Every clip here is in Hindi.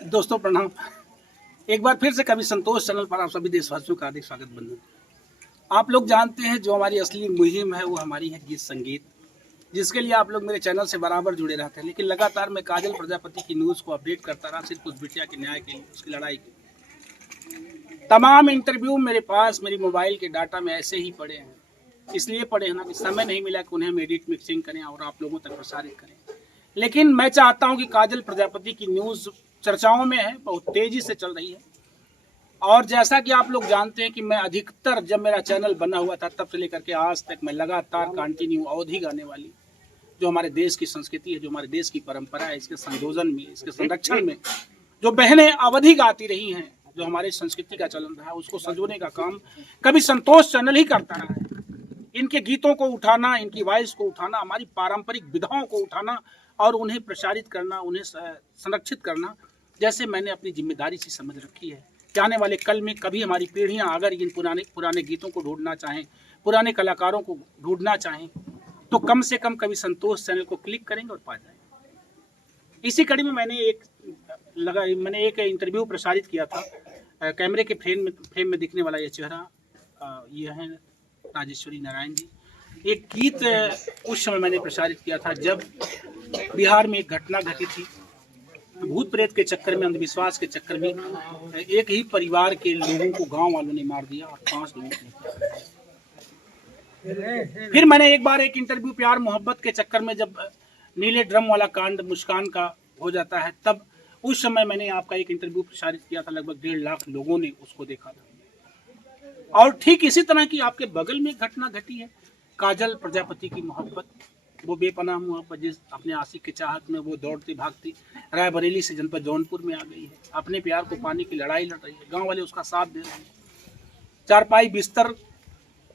दोस्तों प्रणाम। एक बार फिर से कवि संतोष चैनल पर आप सभी देशवासियों का हार्दिक स्वागत बंधन। आप लोग जानते हैं जो हमारी असली मुहिम है वो हमारी है गीत संगीत, जिसके लिए आप लोग मेरे चैनल से बराबर जुड़े रहते हैं। लेकिन लगातार मैं काजल प्रजापति की न्यूज़ को अपडेट करता रहा, सिर्फ उस बिटिया के न्याय के लिए, उसकी लड़ाई के लिए। तमाम इंटरव्यू मेरे पास मेरी मोबाइल के डाटा में ऐसे ही पड़े हैं, इसलिए पड़े हैं ना कि समय नहीं मिला कि उन्हें हम एडिट मिक्सिंग करें और आप लोगों तक प्रसारित करें। लेकिन मैं चाहता हूं कि काजल प्रजापति की न्यूज़ चर्चाओं में है, बहुत तेजी से चल रही है। और जैसा कि आप लोग जानते हैं कि मैं अधिकतर जब मेरा चैनल बना हुआ था तब से लेकर के आज तक मैं लगातार कंटिन्यू अवधि गाने वाली जो हमारे देश की संस्कृति है, जो हमारे देश की परंपरा है, इसके संयोजन में, इसके संरक्षण में जो बहनें अवधि गाती रही हैं, जो हमारी संस्कृति का चलन रहा है, उसको संजोने का काम कभी संतोष चैनल ही करता रहा है। इनके गीतों को उठाना, इनकी वॉइस को उठाना, हमारी पारंपरिक विधाओं को उठाना और उन्हें प्रसारित करना, उन्हें संरक्षित करना, जैसे मैंने अपनी जिम्मेदारी से समझ रखी है कि आने वाले कल में कभी हमारी पीढ़ियां अगर इन पुराने गीतों को ढूंढना चाहें, पुराने कलाकारों को ढूंढना चाहें, तो कम से कम कभी संतोष चैनल को क्लिक करेंगे और पा जाएंगे। इसी कड़ी में मैंने एक इंटरव्यू प्रसारित किया था। कैमरे के फ्रेम में दिखने वाला ये चेहरा, ये है राजेश्वरी नारायण जी। एक गीत उस समय मैंने प्रसारित किया था जब बिहार में एक घटना घटी थी। भूत प्रेत के चक्कर में, अंधविश्वास के चक्कर में एक ही परिवार के लोगों को गांव वालों ने मार दिया और 5 लोगों को। फिर मैंने एक बार एक इंटरव्यू प्यार मोहब्बत के चक्कर में, जब नीले ड्रम वाला कांड मुस्कान का हो जाता है, तब उस समय मैंने आपका एक इंटरव्यू प्रसारित किया था। लगभग 1.5 लाख लोगों ने उसको देखा था। और ठीक इसी तरह की आपके बगल में घटना घटी है, काजल प्रजापति की मोहब्बत, वो बेपनाह मोहब्बत जिस अपने आशिक की चाहत में वो दौड़ती भागती रायबरेली से जनपद जौनपुर में आ गई है, अपने प्यार को पाने की लड़ाई लड़ रही है। गांव वाले उसका साथ दे रहे हैं, चारपाई बिस्तर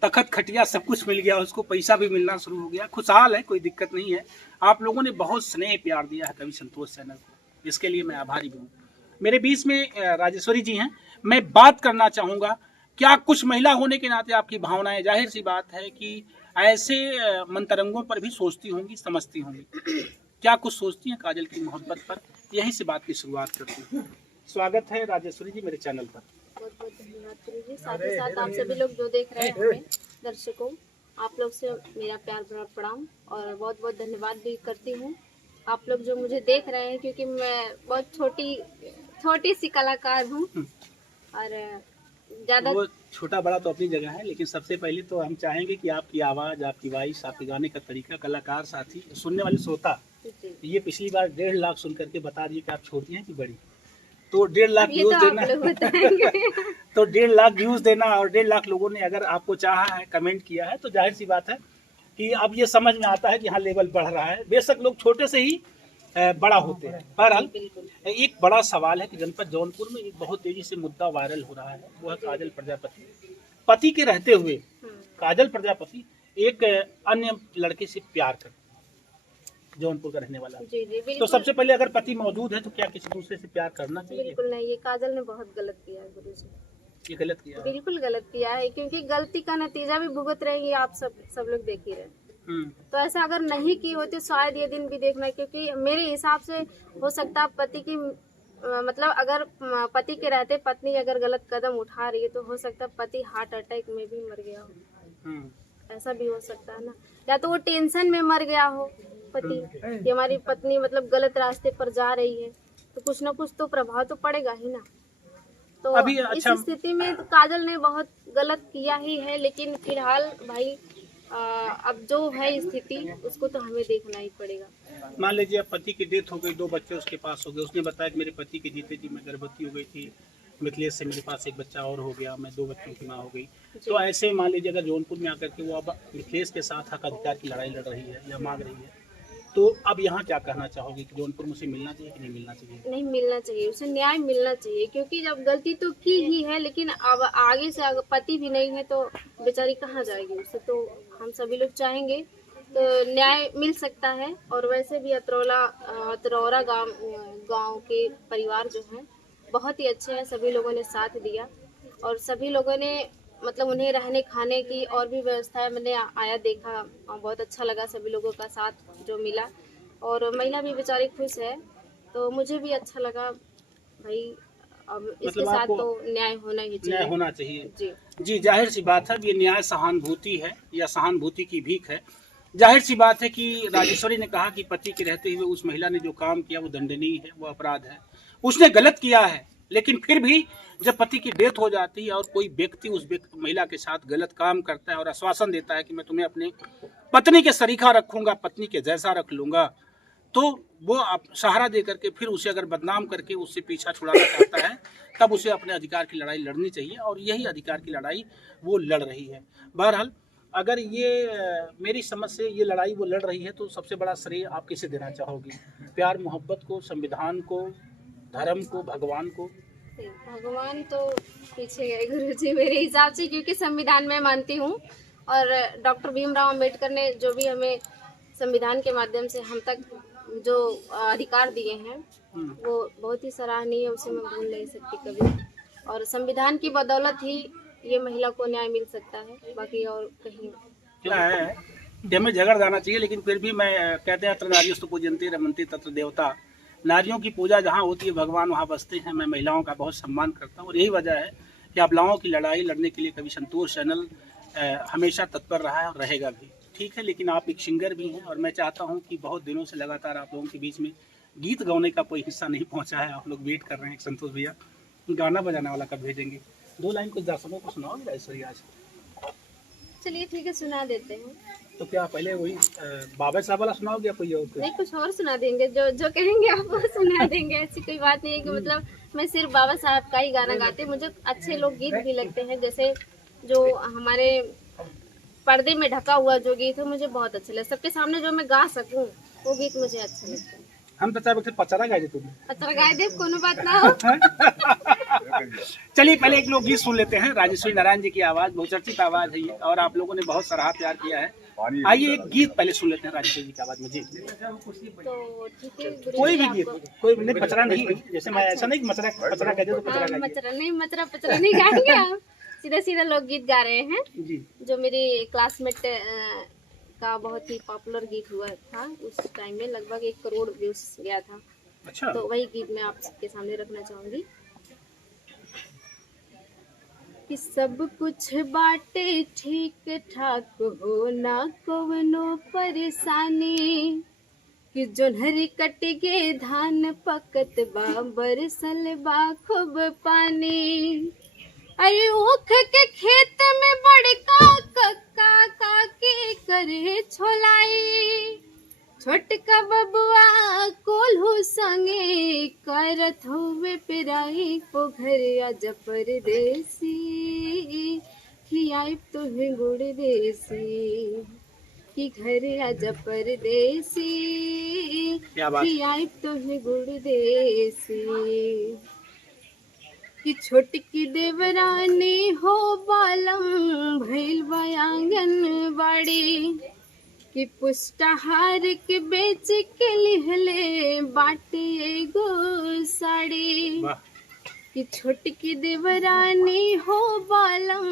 तखत खटिया सब कुछ मिल गया, उसको पैसा भी मिलना शुरू हो गया, खुशहाल है, कोई दिक्कत नहीं है। आप लोगों ने बहुत स्नेह प्यार दिया है कवि संतोष चैनल को, जिसके लिए मैं आभारी भी हूँ। मेरे बीच में राजेश्वरी जी हैं, मैं बात करना चाहूँगा। क्या कुछ महिला होने के नाते आपकी भावनाएं, जाहिर सी बात है कि ऐसे मंतरंगों पर भी सोचती होंगी, समझती होंगी, क्या कुछ सोचती हैं काजल की मोहब्बत पर? यहीं से बात की शुरुआत करती हूँ। स्वागत है राजेश्वरी जी मेरे चैनल पर। बहुत बहुत धन्यवाद गुरु जी। साथ ही साथ आप सभी लोग जो देख रहे हैं हमें, दर्शकों, आप लोग से मेरा प्यार भरा प्रणाम और बहुत बहुत धन्यवाद भी करती हूँ। आप लोग जो मुझे देख रहे हैं, क्योंकि मैं बहुत छोटी सी कलाकार हूँ और ज़्यादा वो छोटा बड़ा तो अपनी जगह है, लेकिन सबसे पहले तो हम चाहेंगे कि आपकी आवाज़, आपकी वॉइस, आपके गाने का तरीका, कलाकार साथी, सुनने वाले श्रोता ये पिछली बार 1.5 लाख सुन करके बता दिए कि आप छोटी हैं कि बड़ी। तो 1.5 लाख व्यूज तो देना तो 1.5 लाख व्यूज देना और 1.5 लाख लोगों ने अगर आपको चाहा है, कमेंट किया है, तो जाहिर सी बात है कि अब ये समझ में आता है कि हाँ लेवल बढ़ रहा है। बेशक लोग छोटे से ही बड़ा होते हैं। बहरहाल एक बड़ा सवाल है कि जनपद जौनपुर में एक बहुत तेजी से मुद्दा वायरल हो रहा है, वो है काजल प्रजापति। पति के रहते हुए काजल प्रजापति एक अन्य लड़के से प्यार करती, जौनपुर का रहने वाला। जी, तो सबसे पहले अगर पति मौजूद है तो क्या किसी दूसरे से प्यार करना चाहिए? बिल्कुल नहीं, ये काजल ने बहुत गलत किया है गुरु जी। ये गलत किया है। बिल्कुल गलत किया है, क्योंकि गलती का नतीजा भी भुगत रहे हैं, आप सब लोग देख ही रहे। तो ऐसा अगर नहीं की होती शायद ये दिन भी देखना, क्योंकि मेरे हिसाब से हो सकता पति की मतलब अगर पति के रहते पत्नी अगर गलत कदम उठा रही है तो हो सकता पति हार्ट अटैक में भी मर गया हो। ऐसा भी हो सकता है ना, या तो वो टेंशन में मर गया हो पति कि हमारी पत्नी मतलब गलत रास्ते पर जा रही है, तो कुछ ना कुछ तो प्रभाव तो पड़ेगा ही ना। तो अभी इस स्थिति में तो काजल ने बहुत गलत किया ही है, लेकिन फिलहाल भाई अब जो है स्थिति उसको तो हमें देखना ही पड़ेगा। मान लीजिए अब पति की डेथ हो गई, 2 बच्चे उसके पास हो गए, उसने बताया कि मेरे पति के जीते जी मैं गर्भवती हो गई थी, मिथिलेश से मेरे पास एक बच्चा और हो गया, मैं 2 बच्चों की माँ हो गई। तो ऐसे मान लीजिए अगर जौनपुर में आकर के वो अब मिथिलेश के साथ हक अधिकार की लड़ाई लड़ रही है या मांग रही है, तो अब यहाँ क्या कहना चाहोगे कि जौनपुर मुझे मिलना चाहिए कि नहीं मिलना चाहिए? नहीं मिलना चाहिए, उसे न्याय मिलना चाहिए, क्योंकि जब गलती तो की ही है, लेकिन अब आगे से अगर पति भी नहीं है तो बेचारी कहाँ जाएगी, उसे तो हम सभी लोग चाहेंगे तो न्याय मिल सकता है। और वैसे भी अतरौरा गांव के परिवार जो हैं बहुत ही अच्छे हैं, सभी लोगों ने साथ दिया और सभी लोगों ने मतलब उन्हें रहने खाने की और भी व्यवस्था मैंने आया देखा और बहुत अच्छा लगा, सभी लोगों का साथ जो मिला और महिला भी बेचारी खुश है, तो मुझे भी अच्छा लगा। भाई अब इसके मतलब साथ आपको तो न्याय होना ही न्याय चाहिए। होना चाहिए। जी जी, जाहिर सी बात है, ये न्याय सहानुभूति है या सहानुभूति की भीख है। जाहिर सी बात है कि राजेश्वरी ने कहा कि पति के रहते हुए उस महिला ने जो काम किया वो दंडनीय है, वो अपराध है, उसने गलत किया है। लेकिन फिर भी जब पति की डेथ हो जाती है और कोई व्यक्ति उस महिला के साथ गलत काम करता है और आश्वासन देता है कि मैं तुम्हें अपने पत्नी के सरीखा रखूंगा, पत्नी के जैसा रख लूंगा, तो वो सहारा दे करके फिर उसे अगर बदनाम करके उससे पीछा छुड़ाना चाहता है, तब उसे अपने अधिकार की लड़ाई लड़नी चाहिए और यही अधिकार की लड़ाई वो लड़ रही है। बहरहाल अगर ये मेरी समझ से ये लड़ाई वो लड़ रही है तो सबसे बड़ा श्रेय आप किसे देना चाहोगी? प्यार मोहब्बत को, संविधान को, धर्म को, भगवान को? भगवान तो पीछे गए गुरुजी मेरे हिसाब से, क्योंकि संविधान में मानती हूँ और डॉक्टर भीमराव अंबेडकर ने जो भी हमें संविधान के माध्यम से हम तक जो अधिकार दिए हैं वो बहुत ही सराहनीय है, उसे मैं भूल नहीं सकती कभी। और संविधान की बदौलत ही ये महिला को न्याय मिल सकता है, बाकी और कहीं क्या है कि हमें झगड़ जाना चाहिए, लेकिन फिर भी मैं कहते हैं, अत्र नार्यस्तु पूजन्ते रमन्ते तत्र देवता। नारियों की पूजा जहाँ होती है भगवान वहाँ बसते हैं। मैं महिलाओं का बहुत सम्मान करता हूँ और यही वजह है कि महिलाओं की लड़ाई लड़ने के लिए कभी संतोष चैनल हमेशा तत्पर रहा है और रहेगा भी। ठीक है, लेकिन आप एक सिंगर भी हैं और मैं चाहता हूँ कि बहुत दिनों से लगातार आप लोगों के बीच में गीत गाने का कोई हिस्सा नहीं पहुँचा है। आप लोग वेट कर रहे हैं संतोष भैया गाना बजाने वाला कब भेजेंगे? 2 लाइन कुछ दर्शकों को सुनाओगे राजेश्वरी आज? चलिए ठीक है, सुना देते हैं। तो क्या पहले वही बाबा साहब वाला सुनाओगे या कोई और? नहीं, कुछ और सुना देंगे, जो जो कहेंगे आप वो सुना देंगे। ऐसी कोई बात नहीं है कि मतलब मैं सिर्फ बाबा साहब का ही गाना गाती हूँ। मुझे अच्छे लोग गीत भी लगते हैं, जैसे जो हमारे पर्दे में ढका हुआ जो गीत है मुझे बहुत अच्छा लगता है। सबके सामने जो मैं गा सकूं वो गीत मुझे अच्छा लगता है। हम तो चाहे पचरा गाए तुम। अच्छा गाए दे, कोनो बात ना हो। चलिए पहले एक लोग गीत सुन लेते हैं। राजेश्वरी नारायण जी की आवाज, बहुचर्चित आवाज है ये और आप लोगों ने बहुत सराहा प्यार किया है। आइए एक गीत पहले सुन लेते हैं राजेश्वरी जी की आवाज में। जी तो ठीक है, कोई भी गीत, कोई नहीं, पचरा नहीं, जैसे मैं ऐसा नहीं मचरा पचरा कहते तो पचरा गाइए। मचरा नहीं, मचरा पचरा नहीं गाएंगे हम, सीधा सीधा लोग गीत गा रहे हैं। जी, जो मेरी क्लासमेट का बहुत ही पॉपुलर गीत हुआ था, उस टाइम में लगभग 1 करोड़ व्यूज गया था। अच्छा, तो वही गीत मैं आपके सामने रखना चाहूंगी कि सब कुछ बाटे ठीक ठाक हो ना कवनो परेशानी, कि जोन्हरी कट गे धान पकत बा बरसल बा खूब पानी। अरे ऊख के खेत में बड़का कक्का काके करे छोलाई, छोटका बबुआ कोल्हू संगे करत हुए पिराई। ओ घर आजा परदेसी खियाई तुहे गुड़ देसी, कि घर आजा परदेसी खियाई तुहे गुड़ देसी। कि छोटकी देवरानी हो बालम भैल बयांगन बाड़ी, कि पुष्टाहार के बेच के लिहले बाटे एगो साड़ी। कि छोटकी देवरानी हो बालम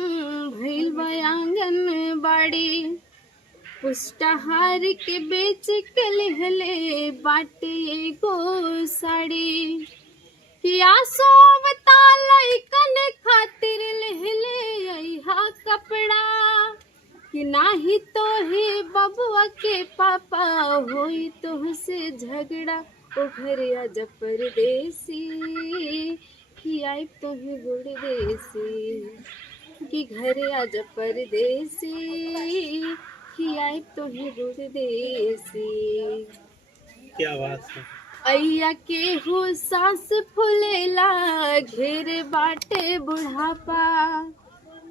भैल बयांगन बाड़ी, पुष्टाहार के बेच के लिहले बाटे एगो साड़ी। या सोवता लइकन खातिर लहले अइहा कपड़ा, कि नाही तो ही बबुआ के पापा होई तुहसे झगड़ा। ओ घर आजा परदेसी खियाई तुहे गुड़ देसी, कि घर आजा परदेसी खियाई तुहे गुड़ देसी। क्या बात है। अय्या के हो सांस फुलेला घेर बाटे बुढ़ापा,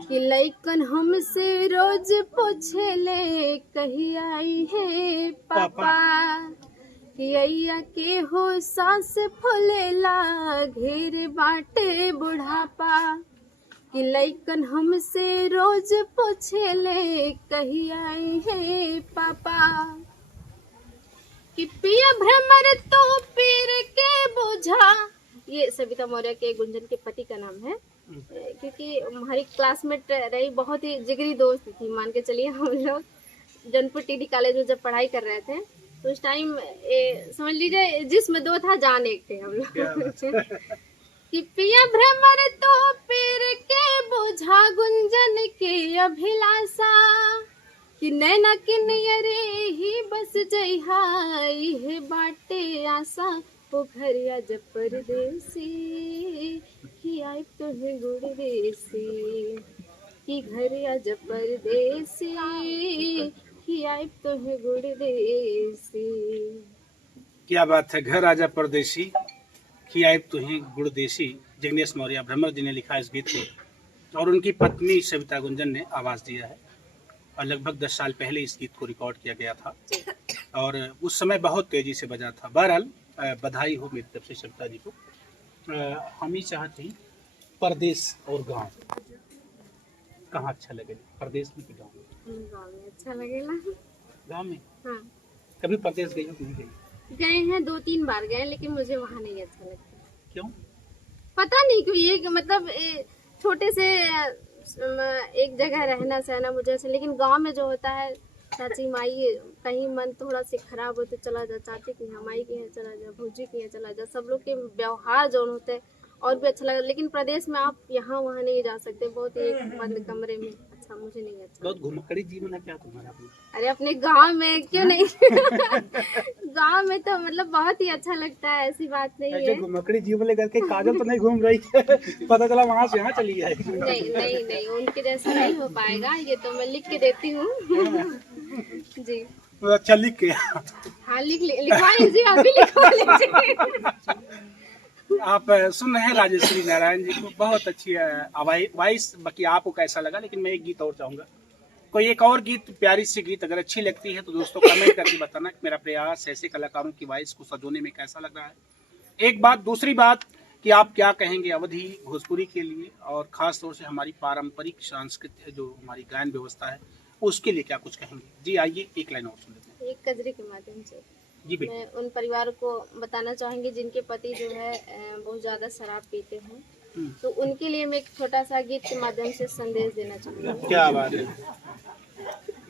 कि लइकन हमसे रोज पूछेले कही आई है पापा। कि अय्या के हो सांस फुलेला घेर बाटे बुढ़ापा, कि लइकन हमसे रोज पूछेले कही आई है पापा। कि पिया भ्रमर तो पीर के बोझा, ये सविता मौर्य के गुंजन के पति का नाम है, क्योंकि हमारी क्लासमेट रही, बहुत ही जिगरी दोस्त थी मान के चलिए। हम लोग जौनपुर टीडी कॉलेज में जब पढ़ाई कर रहे थे तो उस टाइम समझ लीजिए जिस्म 2 था जान 1 थे हम लोग। कि पिया भ्रमर तो पीर के बुझा गुंजन के अभिलाषा कि नैना किन्नरे ही बस जइहाई है बाटे आशा ओ घरिया जब परदेसी कि आइब तुहे गुड़ देसी कि घरिया जब परदेसी कि आइब तुहे गुड़ देसी। क्या बात है, घर आजा परदेसी कि आइब तुहें गुड़ देसी। जिग्नेश मौर्य भ्रमर जी ने लिखा इस गीत को और उनकी पत्नी सविता गुंजन ने आवाज़ दिया है और लगभग 10 साल पहले इस गीत को रिकॉर्ड किया गया था और उस समय बहुत तेज़ी से बजा था। बहरहाल बधाई हो मेरी तरफ से सविता जी को। हम ही चाहते हैं परदेश और गांव कहाँ अच्छा लगे, परदेश में कि गाँव में? गाँव में अच्छा लगेगा। गाँव में? हाँ। कभी परदेश गई हो कि नहीं गई? गए हैं 2-3 बार गए, लेकिन मुझे वहाँ नहीं अच्छा लगता। क्यों? पता नहीं क्यों, ये मतलब छोटे से एक जगह रहना सहना मुझे अच्छा, लेकिन गांव में जो होता है चाची माई कहीं मन थोड़ा से खराब हो तो चला जा, चाची के यहाँ माई के यहाँ चला जा, भूजी के यहाँ चला जा, सब लोग के व्यवहार जो होते हैं और भी अच्छा लगा। लेकिन प्रदेश में आप यहाँ वहाँ नहीं जा सकते, बहुत ही बंद कमरे में, अच्छा मुझे नहीं अच्छा। बहुत घुमक्कड़ी जीवन है क्या तुम्हारा? अरे अपने गांव में क्यों नहीं गांव में तो मतलब बहुत ही अच्छा लगता है, ऐसी बात नहीं है। घुमक्कड़ी जीवन लेकर के काजल तो नहीं घूम रही है पता चला वहाँ से यहाँ चली है। नहीं नहीं नहीं, उनके जैसा नहीं हो पाएगा, ये तो मैं लिख के देती हूँ जी। अच्छा लिख के? हाँ लिखवा लीजिए, अभी लिखवा लीजिए। आप सुन रहे हैं राजेश्री नारायण जी को, बहुत अच्छी वॉइस। बाकी आपको कैसा लगा, लेकिन मैं एक गीत और चाहूँगा, कोई एक और गीत, प्यारी सी गीत अगर अच्छी लगती है तो दोस्तों कमेंट करके बताना कि मेरा प्रयास ऐसे कलाकारों की वॉइस को सजोने में कैसा लग रहा है। एक बात। दूसरी बात कि आप क्या कहेंगे अवधी भोजपुरी के लिए और ख़ास तौर से हमारी पारंपरिक सांस्कृतिक जो हमारी गायन व्यवस्था है उसके लिए क्या कुछ कहेंगे? जी आइए एक लाइन और सुन लेते हैं। एक कजरी के माध्यम से जी मैं उन परिवार को बताना चाहूँगी जिनके पति जो है बहुत ज़्यादा शराब पीते हैं, तो उनके लिए मैं एक छोटा सा गीत के माध्यम से संदेश देना चाहूँगी। क्या बात है।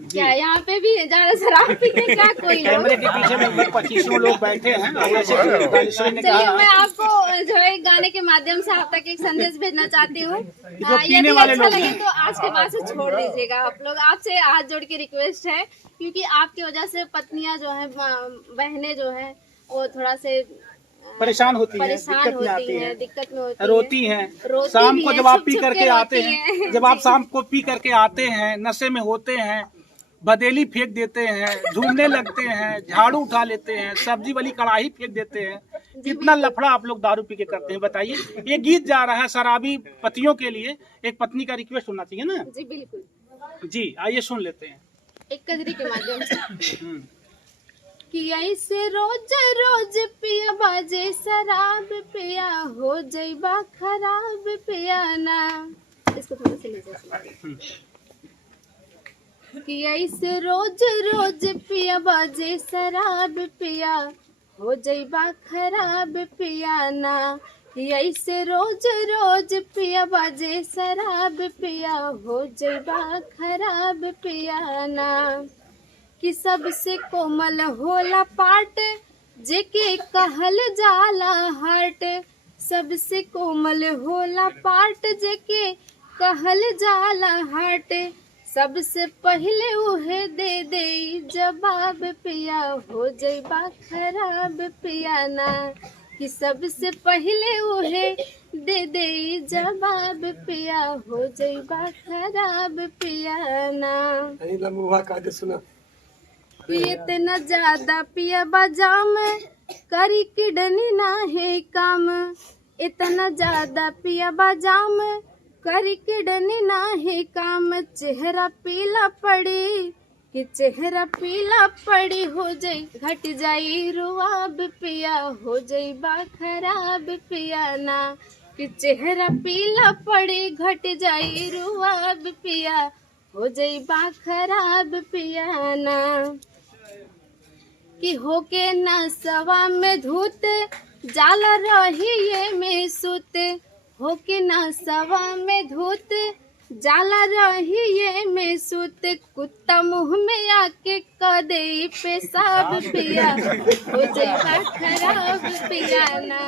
क्या यहाँ पे भी ज्यादा शराब पीते क्या कोई लोग? कैमरे के पीछे में 25 लोग बैठे हैं। चलिए मैं आपको जो है गाने के माध्यम से आप तक एक संदेश भेजना चाहती हूँ। यदि अच्छा लगे तो आज के बाद से छोड़ दीजिएगा आप लोग। आपसे हाथ जोड़ के रिक्वेस्ट है, क्योंकि आपकी वजह से पत्नियां जो है, बहनें जो है वो थोड़ा से परेशान होती हैं, दिक्कत में होती हैं। शाम को जब आप पी करके आते हैं, जब आप शाम को पी करके आते हैं, नशे में होते हैं, बदेली फेंक देते हैं, झूमने लगते हैं, झाड़ू उठा लेते हैं, सब्जी वाली कढ़ाई फेंक देते हैं। कितना लफड़ा आप लोग दारू पी के करते हैं बताइए। ये गीत जा रहा है शराबी पतियों के लिए, एक पत्नी का रिक्वेस्ट होना चाहिए ना। जी बिल्कुल जी, आइए सुन लेते हैं एक कजरी के माध्यम से। कि ऐसे रोज रोज पिया बाजे शराब पिया हो जइबा खराब पिया ना। इसको थोड़ा सा नीचे कि ऐसे रोज रोज पिया बाजे शराब पिया हो जइबा खराब पिया ना। कि ऐसे रोज रोज पिया बाजे शराब पिया हो जइबा खराब पिया ना। कि सबसे कोमल होला पाट जेके कहल जाला हार्ट, सबसे कोमल होला पाट जेके कहल जाला हार्ट। सबसे पहले उहे दे दे जवाब पिया हो जइबा खराब पिया ना। कि सबसे पहले उहे दे दे जवाब पिया हो जइबा खराब पिया ना। सुना इतना ज्यादा पिया बजाम करी किडनी ना है काम। इतना ज्यादा पिया बजाम करी किडनी ना है काम। चेहरा पीला पड़ी कि चेहरा पीला पड़ी हो जाई घट जाई रुआब पिया हो जाई बा खराब पिया ना। कि चेहरा पीला पड़ी घट जाई रुआब पिया हो जाई बा खराब पिया ना। कि होके ना सवा में धूत जाला रही ये में सुत। होके ना सवा में धूत जाला रही ये में सुत। कुत्ता मुंह में आके कदे पेशाब पिया हो जइबा खराब पिया ना।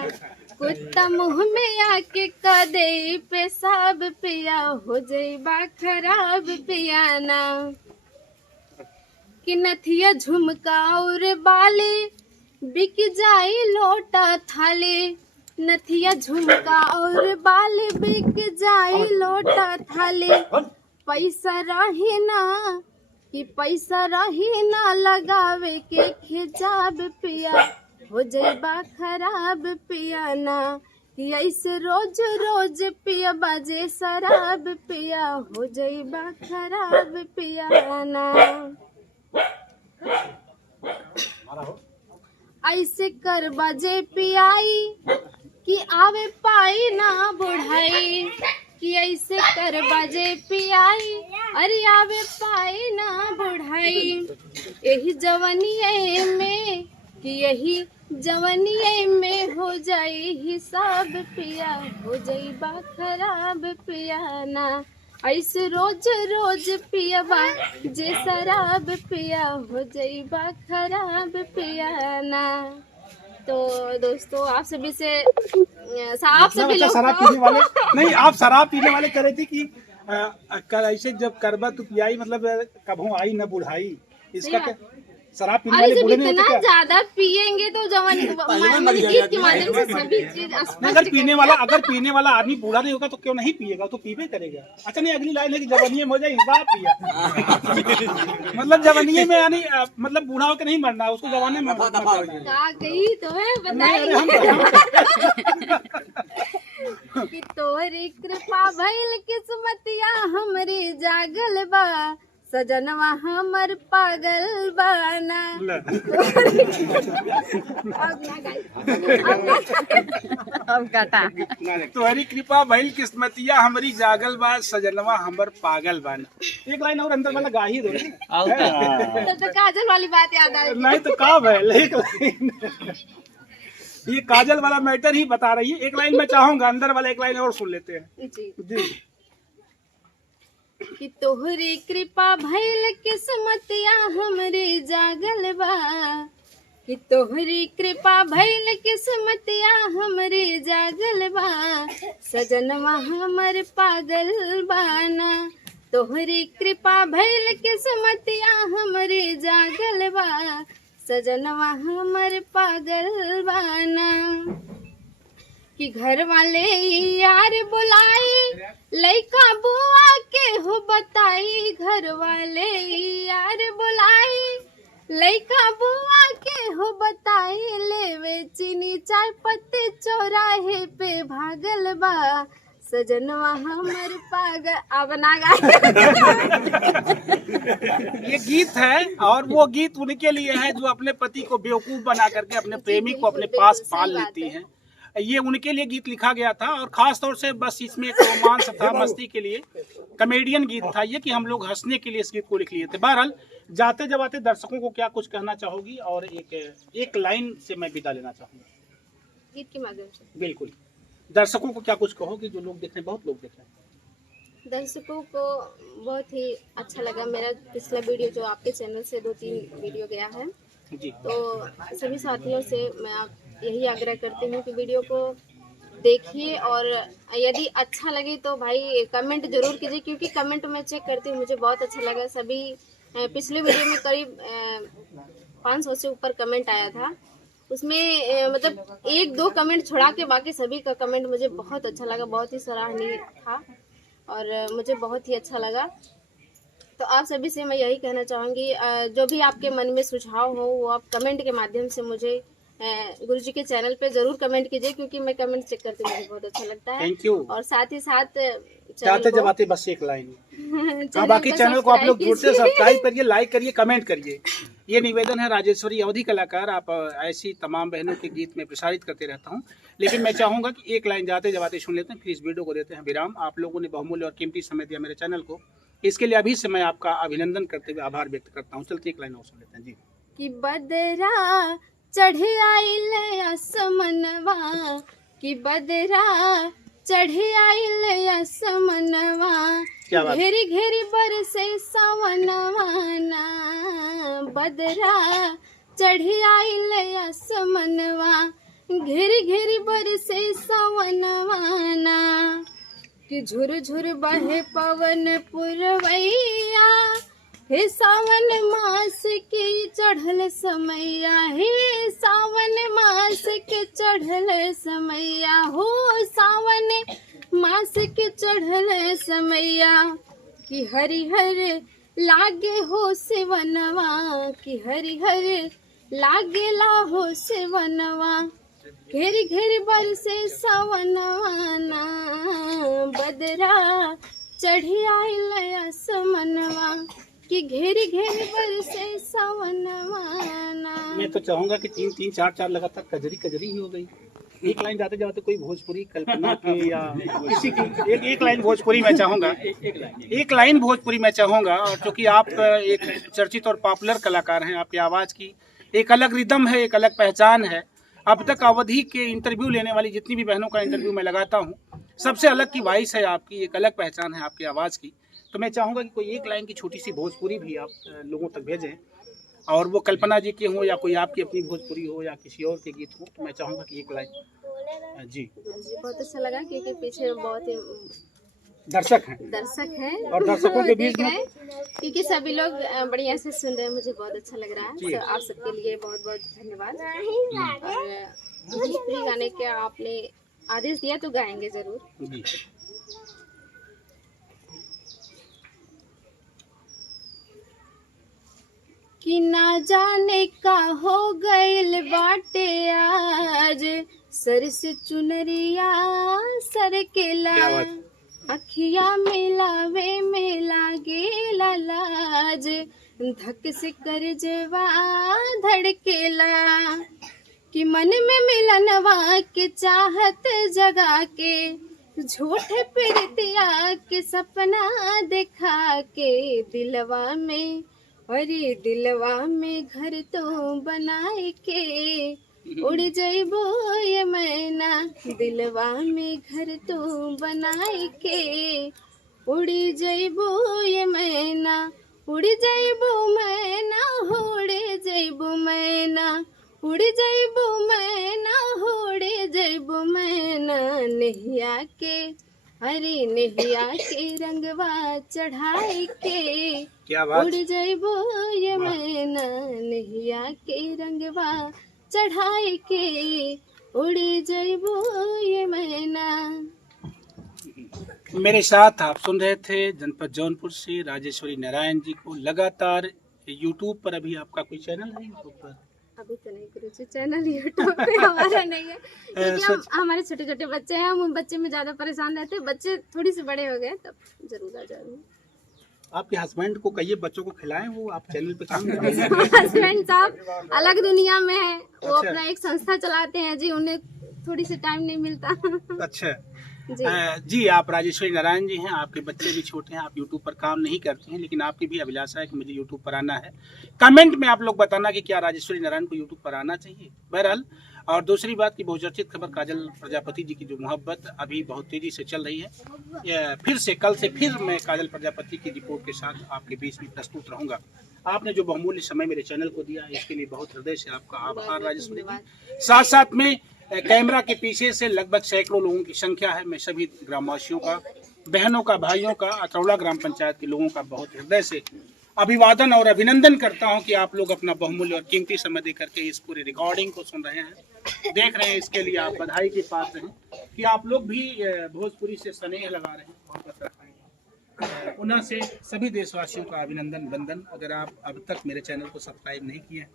कुत्ता मुँह में आके कदे पेशाब पिया हो जाइबा खराब पियाना कि नथिया झुमका और बाले बिक जाए लोटा थाले नथिया झुमका और बाले बिक जाए लोटा थाले पैसा रहे ना कि पैसा रहे ना लगावे के खिजाब पिया हो जाइबा खराब पियाना कि ऐसे रोज रोज पिया बाजे शराब पिया हो जाइबा खराब पियाना ऐसे कर बाजे पियाई कि आवे पाई ना बुढ़ाई कि ऐसे कर बाजे पियाई अरे आवे पाई ना बुढ़ाई यही जवानी में कि यही जवानी में हो जाए हिसाब पिया हो जाइबा खराब पियाना ऐसे रोज रोज पियाबा जे शराब पिया हो जाइबा खराब पियाना। तो दोस्तों आप सभी से आप सभी लोग शराब पीने वाले नहीं, आप शराब पीने वाले कह रहे थे कि ऐसे जब करबा तू पियाई मतलब कभों आई न बुढ़ाई, इसका क्या शराब पीने वाले जब बुढ़े नहीं इतना होते क्या? ज्यादा पियेंगे तो जवान गीत के माध्यम से सभी चीज अगर पीने वाला आदमी बूढ़ा नहीं होगा तो क्यों नहीं पिएगा, तो पीबे करेगा। अच्छा नहीं, अगली लाइन है कि जवानी में हो जाए बाप पिया मतलब जवानी में यानी मतलब बूढ़ा होकर नहीं मरना, उसको जवानी में कही तो है बताइए कि तोहरी कृपा भइल किस्मतिया हमरी जागल बा सजनवा हमर पागल बाना अब काटा तोहरी कृपा भइल किस्मतिया हमारी जागल बा सजनवा हमर पागल बाना। एक लाइन और अंदर वाला गा ही दो तो काजल वाली बात याद आ नहीं तो का भइल एक लाइन ये काजल वाला मैटर ही बता रही है। एक लाइन में चाहूंगा अंदर वाला एक लाइन और सुन लेते हैं जी। कि तोहरी कृपा भइल किस्मतिया हमरे जागल बा कि तोहरी कृपा भइल किस्मतिया हमरे जागल बा सजनवा हमर पागल बाना तोहरी कृपा भइल किस्मतिया हमरे जागल बा सजनवा हमर पागल बाना कि घर वाले यार बुलाई लइका बुआ के हो बताई घर वाले यार बुलाई लइका बुआ के हो बताई लेवे चीनी चाय पत्ती चौराहे पे भागल बा सजनवा हमर पागल अब ना ये गीत है और वो गीत उनके लिए है जो अपने पति को बेवकूफ बना करके अपने प्रेमी को अपने पास पाल लेती हैं। ये उनके लिए गीत लिखा गया था और खास तौर से बस इसमें एक रोमांस था, मस्ती के लिए कॉमेडियन गीत था ये कि हम लोग हंसने के लिए इस गीत को लिख लिए थे। बहरहाल जाते जब आते दर्शकों को क्या कुछ कहना चाहोगी और एक लाइन से मैं विदा लेना चाहूंगा गीत के माध्यम से। बिल्कुल, दर्शकों को क्या कुछ कहोगी जो लोग देख रहे हैं, बहुत लोग देख रहे हैं। दर्शकों को बहुत ही अच्छा लगा मेरा पिछला वीडियो जो आपके चैनल से 2-3 वीडियो गया है जी। तो सभी साथियों से मैं यही आग्रह करती हूँ कि वीडियो को देखिए और यदि अच्छा लगे तो भाई कमेंट जरूर कीजिए क्योंकि कमेंट में चेक करती हूँ, मुझे बहुत अच्छा लगा। सभी पिछले वीडियो में करीब 500 से ऊपर कमेंट आया था, उसमें मतलब 1-2 कमेंट छोड़ा के बाकी सभी का कमेंट मुझे बहुत अच्छा लगा, बहुत ही सराहनीय था और मुझे बहुत ही अच्छा लगा। तो आप सभी से मैं यही कहना चाहूँगी जो भी आपके मन में सुझाव हो वो आप कमेंट के माध्यम से मुझे गुरुजी के चैनल पे जरूर कमेंट कीजिए क्योंकि मैं कमेंट चेक करती हूँ, मुझे बहुत अच्छा लगता है। Thank you. और साथ ही साथ जाते जब आते बस एक लाइन बाकी चैनल को आप लोग जुड़ से सब्सक्राइब करिए, लाइक करिए, कमेंट करिए। ये निवेदन है राजेश्वरी अवधि कलाकार, आप ऐसी तमाम बहनों के गीत में प्रसारित करते रहता हूँ, लेकिन मैं चाहूँगा कि एक लाइन जाते जब आते सुन लेते हैं, फिर इस वीडियो को देते हैं विराम। आप लोगों ने बहुमूल्य और कीमती समय दिया मेरे चैनल को, इसके लिए अभी से मैं आपका अभिनंदन करते हुए आभार व्यक्त करता हूँ। चलते एक लाइन और सुन लेते हैं जी। कि बदरा चढ़ आइल आसमनवा कि बदरा चढ़ आइल आसमनवा घेरी घेरी बरसे सावनवा ना बदरा चढ़ आइल आसमनवा घेरी घेरी बरसे सावनवाना कि झुर झुर बहे पवन पुरवैया हे सावन मास के चढ़ल समैया हे सावन मास के चढ़ल समैया हो सावन मास के चढ़ल समैया कि हरिहर लागे हो सिवनवा कि हरिहर लागेला हो सिवनवा घेरी घेरी बरसे सावनवाना बदरा चढ़ी आइल आसमनवा कि घेरी घेरी बरसे सावनवाना। मैं तो चाहूंगा कि 3-3 4-4 लगातार कजरी कजरी ही हो गई। एक लाइन जाते जाते कोई भोजपुरी कल्पना के या किसी की एक लाइन भोजपुरी मैं चाहूंगा, एक लाइन भोजपुरी मैं चाहूंगा। और चूंकि आप एक चर्चित और पॉपुलर कलाकार हैं, आपकी आवाज़ की एक अलग रिदम है, एक अलग पहचान है। अब तक अवधि के इंटरव्यू लेने वाली जितनी भी बहनों का इंटरव्यू मैं लगाता हूँ, सबसे अलग की वॉइस है आपकी, एक अलग पहचान है आपकी आवाज़ की। तो मैं चाहूँगा कि कोई एक लाइन की छोटी सी भोजपुरी भी आप लोगों तक भेजें, और वो कल्पना जी की हो या कोई आपकी अपनी भोजपुरी हो या किसी और के गीत हो। तो मैं चाहूँगा कि एक लाइन। जी बहुत अच्छा लगा क्योंकि पीछे बहुत ही दर्शक हैं और दर्शकों के बीच में क्योंकि सभी लोग बढ़िया से सुन रहे हैं, मुझे बहुत अच्छा लग रहा है। तो आप सबके लिए बहुत बहुत धन्यवाद। और भोजपुरी गाने के आपने आदेश दिया तो गाएंगे जरूर। जी। कि ना जाने का हो गइल बाटे आज सर से चुनरिया सर के ला अखिया मिलावे में लागे लाज धक से कर जवा धड़केला कि मन में मिलनवा के चाहत जगा के झूठे प्रीतिया के सपना दिखा के दिलवा में अरे दिलवा में घर तो बनाए के उड़ जइबो ये मैना दिलवा में घर तो बनाए के उड़ जइबो ये मैना उड़ जइबो मैना उड़ जइबो मैना उड़ जइबो मैना उड़ जइबो मैना नैया के अरे नैया के रंगवा चढ़ाई के क्या बात। उड़ जइबो ये मैना नैया के रंगवा चढ़ाई के उड़ जइबो ये मैना। मेरे साथ आप सुन रहे थे जनपद जौनपुर से राजेश्वरी नारायण जी को। लगातार यूट्यूब पर अभी आपका कोई चैनल है यूट्यूब पर? अभी तो नहीं गुरुजी, चैनल यूट्यूब पे हमारा नहीं है क्योंकि हमारे छोटे छोटे बच्चे हैं, हम बच्चे में ज्यादा परेशान रहते हैं। बच्चे थोड़ी सी बड़े हो गए तब जरूर आ जाएंगे। आपके हस्बैंड को कहिए बच्चों को खिलाएं, वो आप चैनल पे काम कर रहे हैं। हस्बैंड साहब अलग दुनिया में है, वो अपना एक संस्था चलाते हैं जी, उन्हें थोड़ी सी टाइम नहीं मिलता। अच्छा जी। जी, आप राजेश्वरी नारायण जी हैं, आपके बच्चे भी छोटे हैं, आप यूट्यूब पर काम नहीं करती हैं, लेकिन आपकी भी अभिलाषा है कि मुझे यूट्यूब पर आना है। कमेंट में आप लोग बताना कि क्या राजेश्वरी नारायण को यूट्यूब पर आना चाहिए। बहरहाल, और दूसरी बात की बहुचर्चित खबर काजल प्रजापति जी की जो मोहब्बत अभी बहुत तेजी से चल रही है, फिर से कल से फिर मैं काजल प्रजापति की रिपोर्ट के साथ आपके बीच में प्रस्तुत रहूंगा। आपने जो बहुमूल्य समय मेरे चैनल को दिया, इसके लिए बहुत हृदय से आपका आभार राजेश्वरी जी। साथ साथ में कैमरा के पीछे से लगभग सैकड़ों लोगों की संख्या है। मैं सभी ग्रामवासियों का, बहनों का, भाइयों का, अतरौला ग्राम पंचायत के लोगों का बहुत हृदय से अभिवादन और अभिनंदन करता हूं कि आप लोग अपना बहुमूल्य और कीमती समय दे करके इस पूरी रिकॉर्डिंग को सुन रहे हैं, देख रहे हैं। इसके लिए आप बधाई के पात्र हैं कि आप लोग भी भोजपुरी से स्नेह लगा रहे हैं, मोहब्बत रख रहे हैं। पुनः से सभी देशवासियों का अभिनंदन वंदन। अगर आप अब तक मेरे चैनल को सब्सक्राइब नहीं किए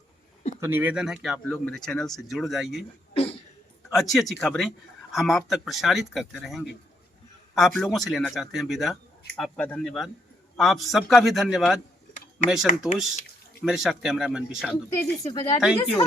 तो निवेदन है कि आप लोग मेरे चैनल से जुड़ जाइए। अच्छी अच्छी खबरें हम आप तक प्रसारित करते रहेंगे। आप लोगों से लेना चाहते हैं विदा। आपका धन्यवाद, आप सबका भी धन्यवाद। मैं संतोष, मेरे साथ कैमरामैन विशाल। तेजी से बजा थैंक यू।